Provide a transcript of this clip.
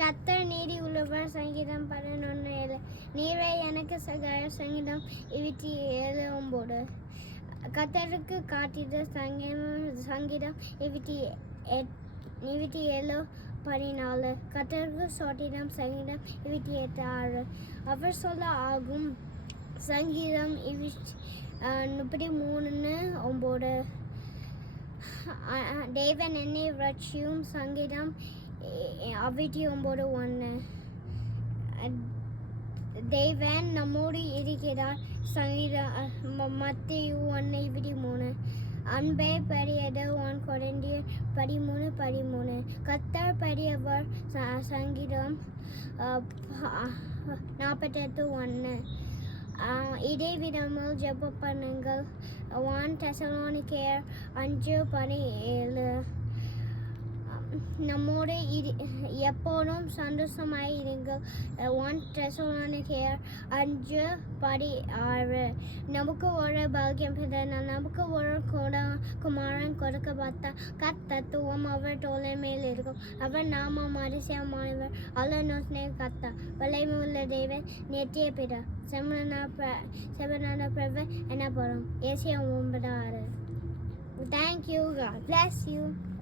கத்தர் நீதி உள்ளவர் சங்கீதம் 11:7. நீரே எனக்கு சகாய சங்கீதம் 27:9. கத்தருக்கு காட்டிட சங்கீதம் 27:14. கத்தருக்கு சோட்டிடம் சங்கீதம் 28:6. அவர் சொல்ல ஆகும் சங்கீதம் 33:9. தேவன் என்னை ரட்சியும் சங்கீதம் 29:1. தேவன் நம்மோடு இருக்கிறார் சங்கீதம் மத்தேயு 1:23. அன்பே பெரியது 1 கொரிந்தியர் 13:13. கத்தர் பெரியவர் சங்கீதம் 48:1. இதே விதமாக ஜெபம் பண்ணுங்கள் 1 தெசலோனிக்கேயர் 5:17. நம்மோடு எப்போதும் சந்தோஷமாய் இருங்கள் 1 தெசலோனிக்கேயர் 5:16. நமக்கு ஒரு பாக்கியம் பிறந்தால் நமக்கு ஒரு குமாரன் கொடுக்கப்பட்டார். கர்த்தத்துவம் அவர் தோளை மேல் இருக்கும். அவர் நாமம் அதிசயமானவர் ஆலோசனை கர்த்தர் வல்லமையுள்ள தேவன் நித்திய பிதா செம்மனான பிரபு எனப்படும். Asia 9:6. Thank you. God bless you.